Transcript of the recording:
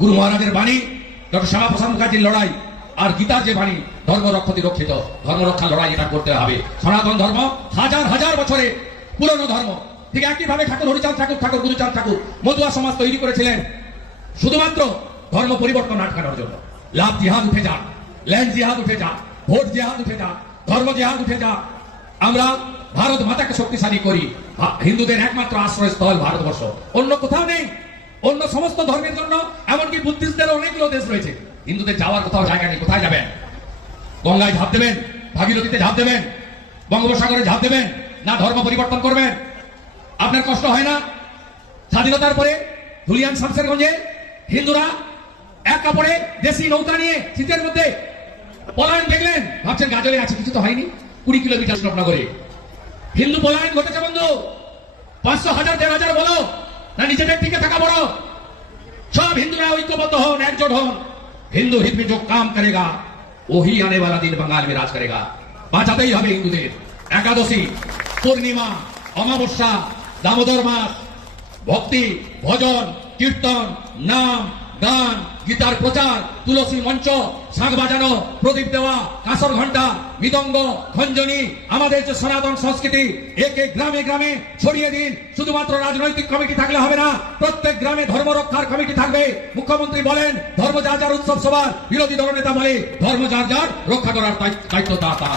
গুরু মহারাজের বাণী, ডক্টর শ্যামাপ্রসাদ মুখার্জির লড়াই, আর গীতার যে বাণী ধর্ম রক্ষতি রক্ষিত, ধর্ম রক্ষার লড়াই এটা করতে হবে। সনাতন ধর্ম হাজার হাজার বছরে পুরনো ধর্ম। ঠিক একইভাবে ঠাকুর হরিচাঁদ ঠাকুর গুরুচাঁদ ঠাকুর মতুয়া সমাজ তৈরি করেছিলেন শুধুমাত্র ধর্ম পরিবর্তন আটকানোর জন্য। লাভ জিহাদ উঠে যাক, ল্যান্ড জিহাদ উঠে যাক, ভোট জিহাদ উঠে যাক, ধর্ম জিহাদ উঠে যাক, আমরা ভারত মাতাকে শক্তিশালী করি। হিন্দুদের একমাত্র আশ্রয়স্থল ভারতবর্ষ, অন্য কোথাও নেই। অন্য সমস্ত ধর্মের জন্য, এমনকি বুদ্ধিস্টদের অনেকগুলো দেশ রয়েছে, হিন্দুদের যাওয়ার কোথাও জায়গা নেই। কোথায় যাবেন? গঙ্গায় ঝাঁপ দেবেন, ভাগীরথীতে ঝাঁপ দেবেন, বঙ্গোপসাগরে ঝাঁপ দেবেন, না ধর্ম পরিবর্তন করবেন? আপনার কষ্ট হয় না? স্বাধীনতার পরে ধুলিয়ান শামসেরগঞ্জে হিন্দুরা এক কাপড়ে দেশি নৌকা নিয়ে শীতের মধ্যে পলায়ন দেখলেন, ভাবছেন গাজলে আছে, কিছু তো হয়নি। 20 কিলোমিটার নগরে হিন্দু পলায়ন ঘটেছে বন্ধু। 500, 1000, 1000 বলো না, নিজেদের টিকে থাকা বড়। সব হিন্দুরা ঐক্যবদ্ধ হন, একজোট হন। হিন্দু हित में जो काम करेगा वही आने वाला दिन बंगाल में राज करेगा। বাঁচাতেই হবে হিন্দুদের। একাদশী, পূর্ণিমা, অমাবস্যা, দামোদর মাস, ভক্তি, ভজন, কীর্তন, নাম, গান, গীতার প্রচার, তুলসী মঞ্চ, শাঁখ বাজানো, প্রদীপ দেওয়া, কাঁসর ঘন্টা, মৃদঙ্গ, খঞ্জনি, আমাদের যে সনাতন সংস্কৃতি একে গ্রামে গ্রামে ছড়িয়ে দিন। শুধুমাত্র রাজনৈতিক কমিটি থাকলে হবে না, প্রত্যেক গ্রামে ধর্ম রক্ষার কমিটি থাকবে। মুখ্যমন্ত্রী বলেন ধর্ম যার যার উৎসব সবার, বিরোধী দলনেতা বলে ধর্ম যার যার রক্ষা করার দায়িত্ব তার।